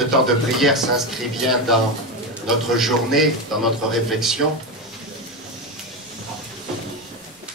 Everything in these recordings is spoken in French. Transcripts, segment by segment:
Ce temps de prière s'inscrit bien dans notre journée, dans notre réflexion.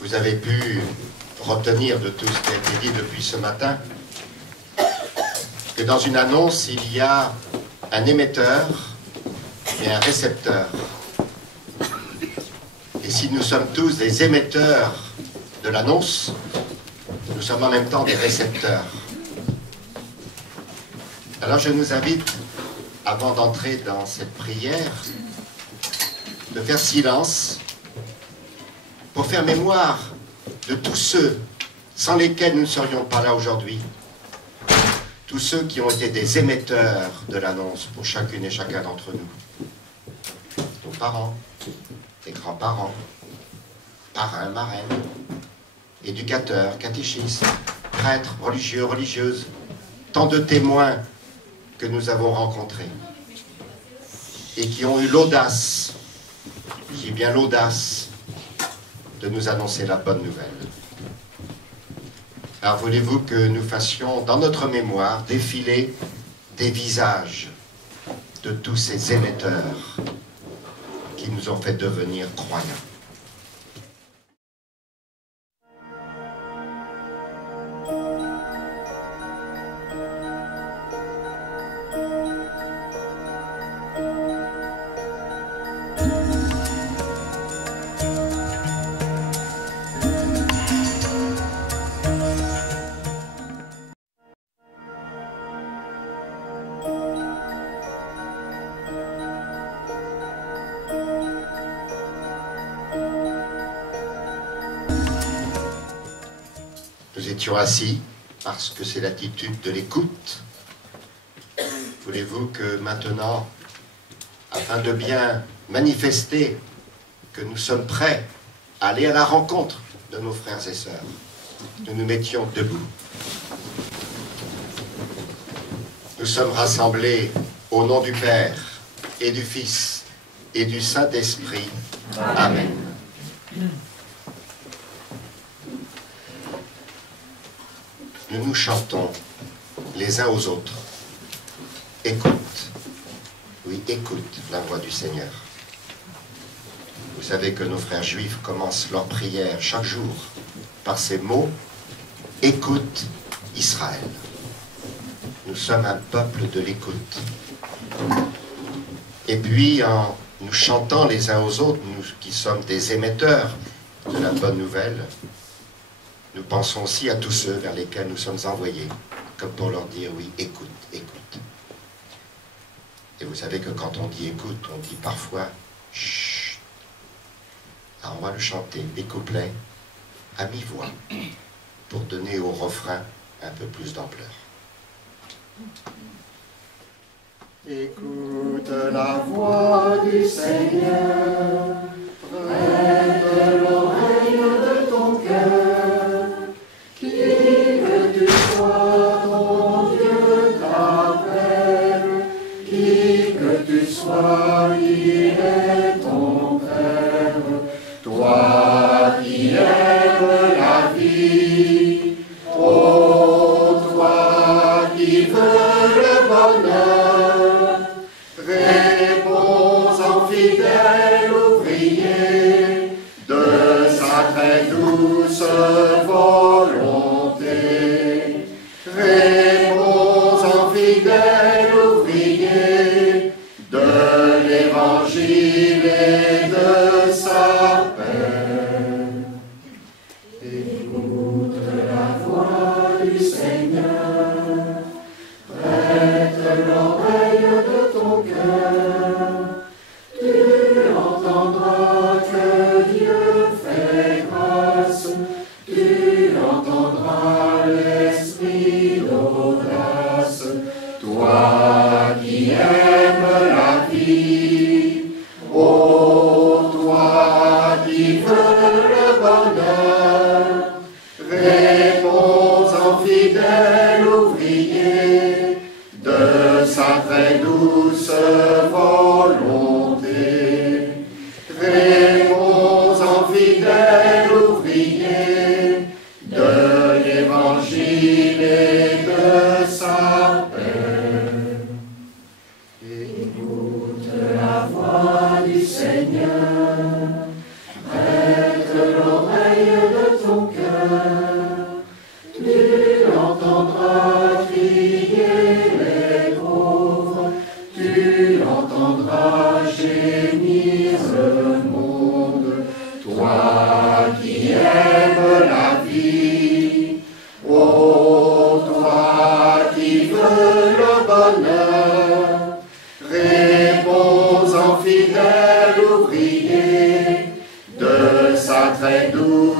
Vous avez pu retenir de tout ce qui a été dit depuis ce matin que dans une annonce, il y a un émetteur et un récepteur. Et si nous sommes tous des émetteurs de l'annonce, nous sommes en même temps des récepteurs. Alors je nous invite, avant d'entrer dans cette prière, de faire silence pour faire mémoire de tous ceux sans lesquels nous ne serions pas là aujourd'hui. Tous ceux qui ont été des émetteurs de l'annonce pour chacune et chacun d'entre nous. Nos parents, les grands-parents, parrains, marraines, éducateurs, catéchistes, prêtres, religieux, religieuses, tant de témoins que nous avons rencontrés et qui ont eu l'audace, je dis bien l'audace, de nous annoncer la bonne nouvelle. Alors voulez-vous que nous fassions dans notre mémoire défiler des visages de tous ces émetteurs qui nous ont fait devenir croyants. Nous étions assis parce que c'est l'attitude de l'écoute. Voulez-vous que maintenant, afin de bien manifester que nous sommes prêts à aller à la rencontre de nos frères et sœurs, nous nous mettions debout. Nous sommes rassemblés au nom du Père et du Fils et du Saint-Esprit. Amen. Nous nous chantons les uns aux autres. Écoute, oui, écoute la voix du Seigneur. Vous savez que nos frères juifs commencent leur prière chaque jour par ces mots, écoute Israël. Nous sommes un peuple de l'écoute. Et puis, en nous chantant les uns aux autres, nous qui sommes des émetteurs de la bonne nouvelle, nous pensons aussi à tous ceux vers lesquels nous sommes envoyés, comme pour leur dire, oui, écoute, écoute. Et vous savez que quand on dit écoute, on dit parfois chut. Alors on va le chanter, les couplets, à mi-voix, pour donner au refrain un peu plus d'ampleur. Écoute la voix du Seigneur, prête l'oreille de ton cœur, qui que tu sois, ton Dieu t'appelle, qui que tu sois, il est ton Père, toi qui aimes la vie, ô toi qui veux le bonheur, réponds en fidèle ouvrier de sa très douce volonté. Réponds en fidèle ouvrier de l'évangile et de sa paix. Écoute la voix du Seigneur, prête l'oreille de ton cœur, tu entendras que Dieu fait grâce, tu entendras l'esprit d'audace, toi qui aimes la vie, ô toi qui veux le bonheur, réponds en fidèle ouvrier de sa très douce volonté. Réponds en fidèle ouvrier de l'évangile et de sa paix.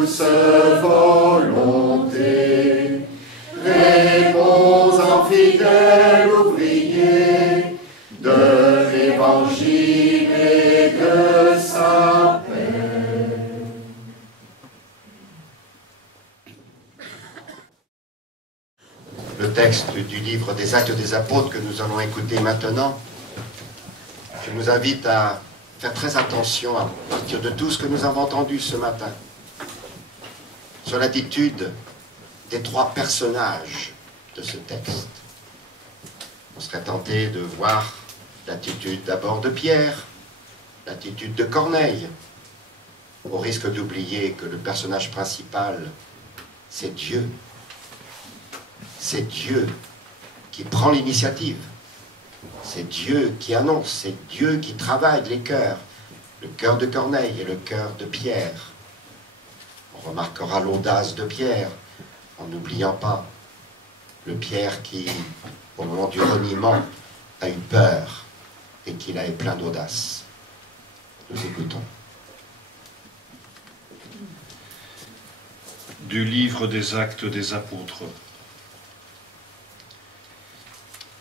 douce volonté. Réponds en fidèle ouvrier de l'Évangile et de sa paix. Le texte du livre des Actes des Apôtres que nous allons écouter maintenant, je nous invite à faire très attention à partir de tout ce que nous avons entendu ce matin sur l'attitude des trois personnages de ce texte. On serait tenté de voir l'attitude d'abord de Pierre, l'attitude de Corneille, au risque d'oublier que le personnage principal, c'est Dieu. C'est Dieu qui prend l'initiative. C'est Dieu qui annonce, c'est Dieu qui travaille les cœurs, le cœur de Corneille et le cœur de Pierre. On remarquera l'audace de Pierre, en n'oubliant pas le Pierre qui, au moment du reniement, a eu peur et qu'il a eu plein d'audace. Nous écoutons. Du livre des Actes des Apôtres.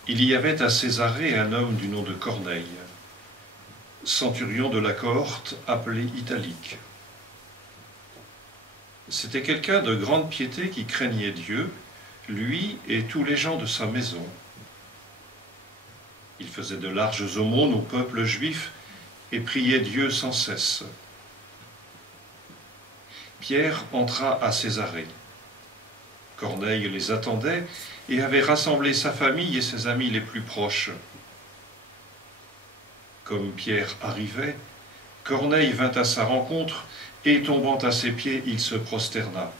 Il y avait à Césarée un homme du nom de Corneille, centurion de la cohorte appelée Italique. C'était quelqu'un de grande piété qui craignait Dieu, lui et tous les gens de sa maison. Il faisait de larges aumônes au peuple juif et priait Dieu sans cesse. Pierre entra à Césarée. Corneille les attendait et avait rassemblé sa famille et ses amis les plus proches. Comme Pierre arrivait, Corneille vint à sa rencontre et tombant à ses pieds, il se prosterna.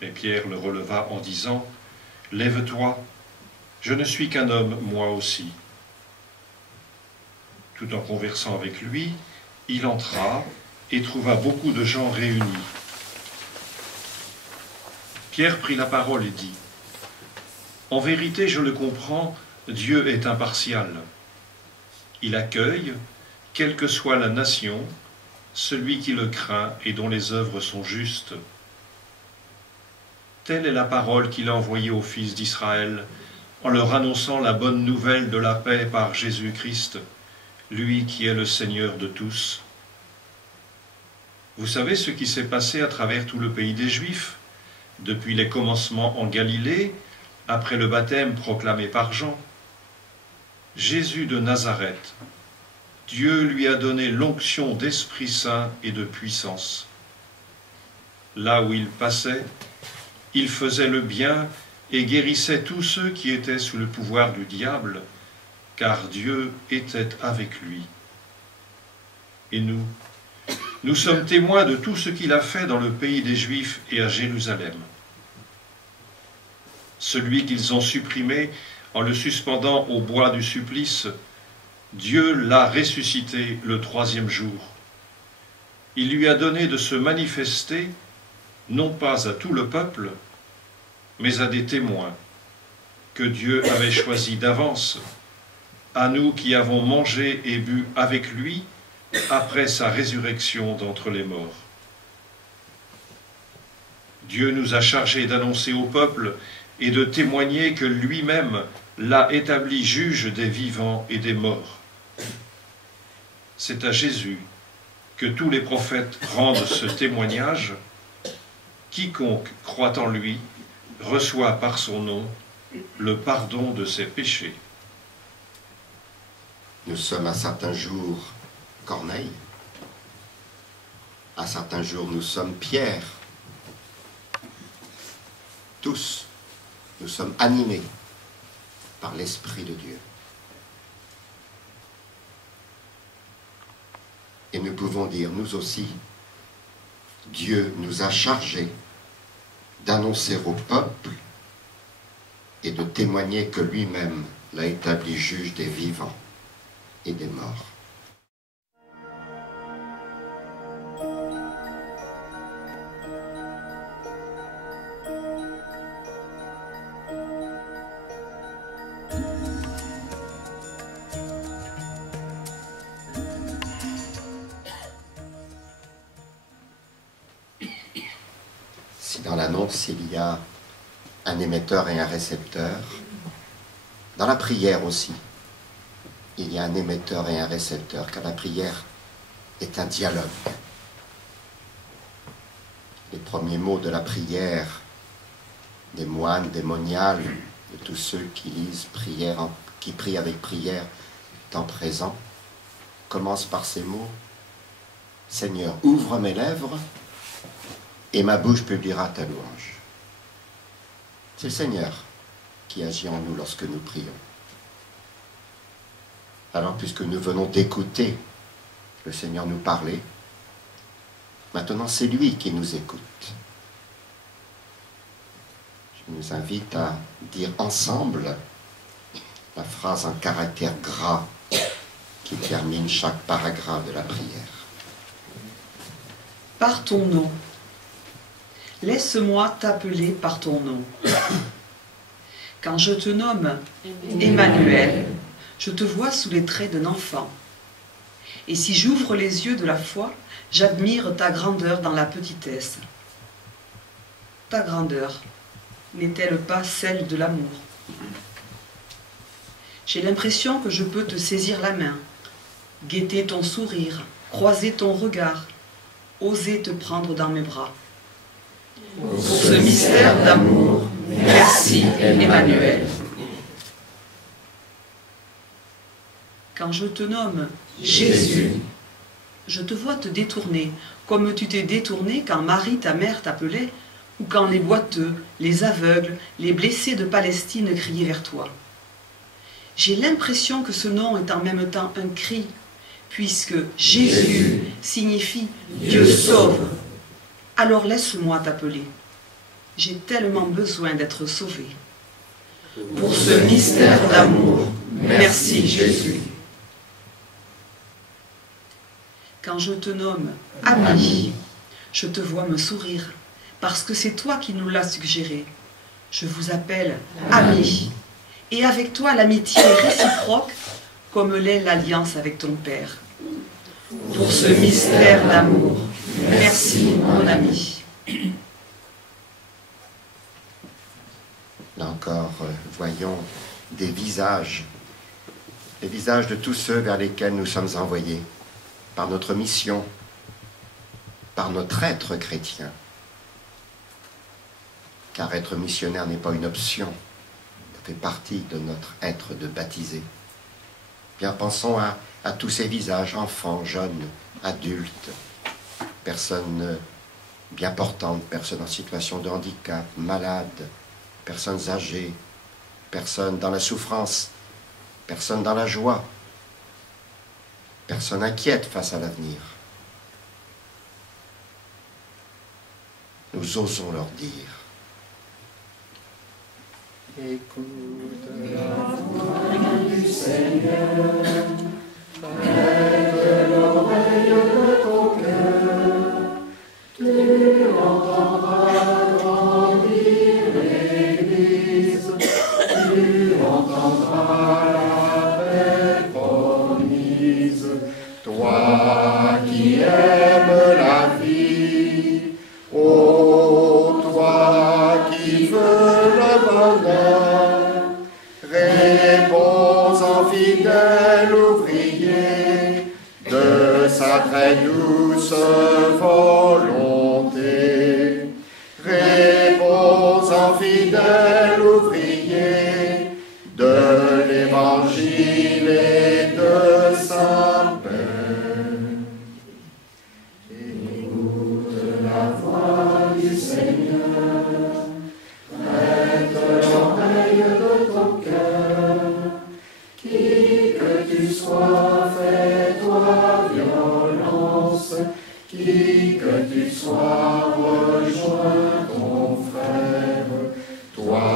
Mais Pierre le releva en disant « Lève-toi, je ne suis qu'un homme, moi aussi. » Tout en conversant avec lui, il entra et trouva beaucoup de gens réunis. Pierre prit la parole et dit « En vérité, je le comprends, Dieu est impartial. Il accueille, quelle que soit la nation, celui qui le craint et dont les œuvres sont justes. Telle est la parole qu'il a envoyée aux fils d'Israël, en leur annonçant la bonne nouvelle de la paix par Jésus-Christ, lui qui est le Seigneur de tous. Vous savez ce qui s'est passé à travers tout le pays des Juifs, depuis les commencements en Galilée, après le baptême proclamé par Jean. Jésus de Nazareth, Dieu lui a donné l'onction d'Esprit Saint et de puissance. Là où il passait, il faisait le bien et guérissait tous ceux qui étaient sous le pouvoir du diable, car Dieu était avec lui. Et nous sommes témoins de tout ce qu'il a fait dans le pays des Juifs et à Jérusalem. Celui qu'ils ont supprimé en le suspendant au bois du supplice, Dieu l'a ressuscité le troisième jour. Il lui a donné de se manifester, non pas à tout le peuple, mais à des témoins que Dieu avait choisis d'avance, à nous qui avons mangé et bu avec lui après sa résurrection d'entre les morts. Dieu nous a chargés d'annoncer au peuple et de témoigner que lui-même l'a établi juge des vivants et des morts. C'est à Jésus que tous les prophètes rendent ce témoignage. Quiconque croit en lui reçoit par son nom le pardon de ses péchés. Nous sommes à certains jours Corneille, à certains jours nous sommes Pierre. Tous, nous sommes animés par l'Esprit de Dieu. Et nous pouvons dire, nous aussi, Dieu nous a chargés d'annoncer au peuple et de témoigner que lui-même l'a établi juge des vivants et des morts. annonce, il y a un émetteur et un récepteur. Dans la prière aussi, il y a un émetteur et un récepteur, car la prière est un dialogue. Les premiers mots de la prière des moines, des moniales, de tous ceux qui lisent prière, qui prient avec prière, temps présent, commencent par ces mots: Seigneur, ouvre mes lèvres et ma bouche publiera ta louange. C'est le Seigneur qui agit en nous lorsque nous prions. Alors, puisque nous venons d'écouter le Seigneur nous parler, maintenant c'est lui qui nous écoute. Je nous invite à dire ensemble la phrase en caractère gras qui termine chaque paragraphe de la prière. Par ton nom. Laisse-moi t'appeler par ton nom. Quand je te nomme Emmanuel, je te vois sous les traits d'un enfant. Et si j'ouvre les yeux de la foi, j'admire ta grandeur dans la petitesse. Ta grandeur n'est-elle pas celle de l'amour? J'ai l'impression que je peux te saisir la main, guetter ton sourire, croiser ton regard, oser te prendre dans mes bras. Pour ce mystère d'amour, merci Emmanuel. Quand je te nomme Jésus, je te vois te détourner, comme tu t'es détourné quand Marie, ta mère, t'appelait, ou quand les boiteux, les aveugles, les blessés de Palestine criaient vers toi. J'ai l'impression que ce nom est en même temps un cri, puisque Jésus signifie Dieu sauve. Alors laisse-moi t'appeler. J'ai tellement besoin d'être sauvé. Pour ce mystère d'amour, merci Jésus. Quand je te nomme ami, je te vois me sourire, parce que c'est toi qui nous l'as suggéré. Je vous appelle ami, et avec toi l'amitié est réciproque, comme l'est l'alliance avec ton Père. Pour ce mystère d'amour, merci mon ami. Là encore, voyons des visages, les visages de tous ceux vers lesquels nous sommes envoyés, par notre mission, par notre être chrétien. Car être missionnaire n'est pas une option, ça fait partie de notre être de baptisé. Bien, pensons à tous ces visages, enfants, jeunes, adultes, personnes bien portantes, personnes en situation de handicap, malades, personnes âgées, personnes dans la souffrance, personnes dans la joie, personnes inquiètes face à l'avenir. Nous osons leur dire: écoute la voix du Seigneur, prête l'oreille de ton cœur, tu entendras grandir l'Église, tu entendras la paix promise, toi qui aimes la vie, ô toi qui veux le bonheur, réponds en fidèle ouvrier de sa très douce volonté. Réponds en fidèle ouvrier de l'Évangile et de sa paix. Écoute la voix du Seigneur, prête l'oreille de ton cœur, qui que tu sois, fais-toi violence, qui que tu sois, rejoins ton frère, toi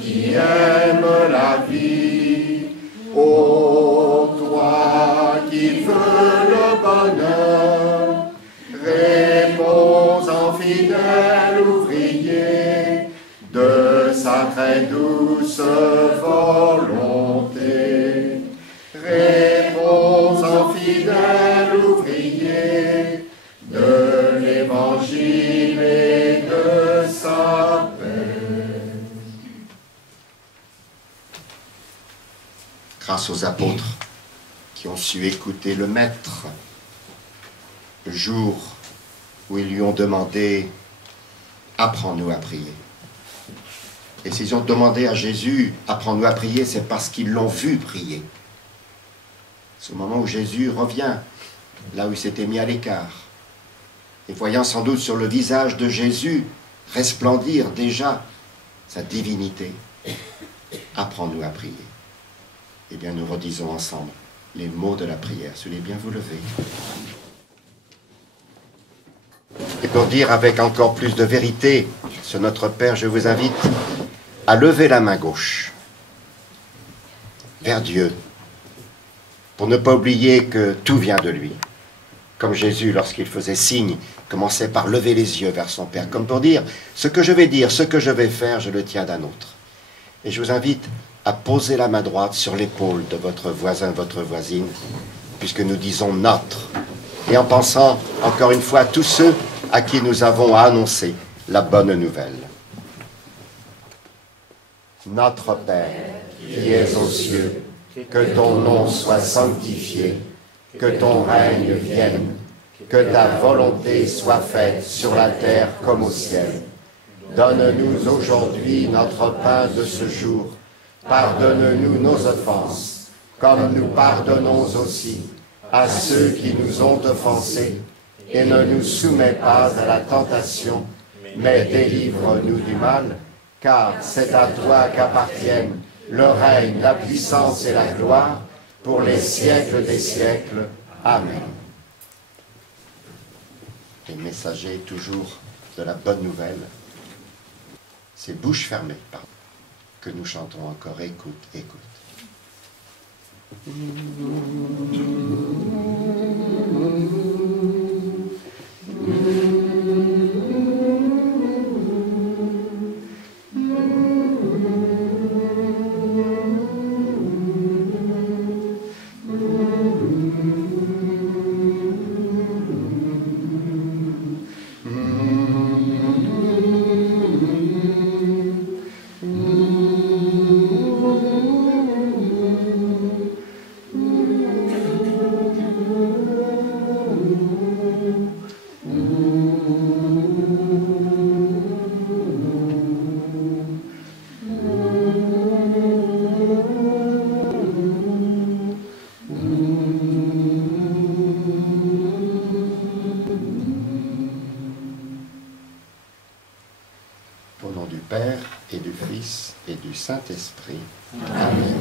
qui aimes la vie, ô toi qui veux le bonheur, réponds en fidèle ouvrier de sa très douce volonté. Réponds en fidèle ouvrier de l'Évangile et de sa grâce aux apôtres qui ont su écouter le Maître le jour où ils lui ont demandé « Apprends-nous à prier ». Et s'ils ont demandé à Jésus « Apprends-nous à prier », c'est parce qu'ils l'ont vu prier. C'est au moment où Jésus revient, là où il s'était mis à l'écart. Et voyant sans doute sur le visage de Jésus resplendir déjà sa divinité, « Apprends-nous à prier ». Eh bien, nous redisons ensemble les mots de la prière. Soyez bien vous lever. Et pour dire avec encore plus de vérité ce Notre Père, je vous invite à lever la main gauche vers Dieu, pour ne pas oublier que tout vient de lui. Comme Jésus, lorsqu'il faisait signe, commençait par lever les yeux vers son Père, comme pour dire, ce que je vais dire, ce que je vais faire, je le tiens d'un autre. Et je vous invite à poser la main droite sur l'épaule de votre voisin, votre voisine, puisque nous disons notre, et en pensant encore une fois à tous ceux à qui nous avons à annoncer la bonne nouvelle. Notre Père, qui es aux cieux, que ton nom soit sanctifié, que ton règne vienne, que ta volonté soit faite sur la terre comme au ciel. Donne-nous aujourd'hui notre pain de ce jour. Pardonne-nous nos offenses, comme nous pardonnons aussi à ceux qui nous ont offensés, et ne nous soumets pas à la tentation, mais délivre-nous du mal, car c'est à toi qu'appartiennent le règne, la puissance et la gloire, pour les siècles des siècles. Amen. Les messagers toujours de la bonne nouvelle, c'est bouche fermée, pardon, que nous chantons encore. Écoute, écoute. Au nom du Père et du Fils et du Saint-Esprit. Amen.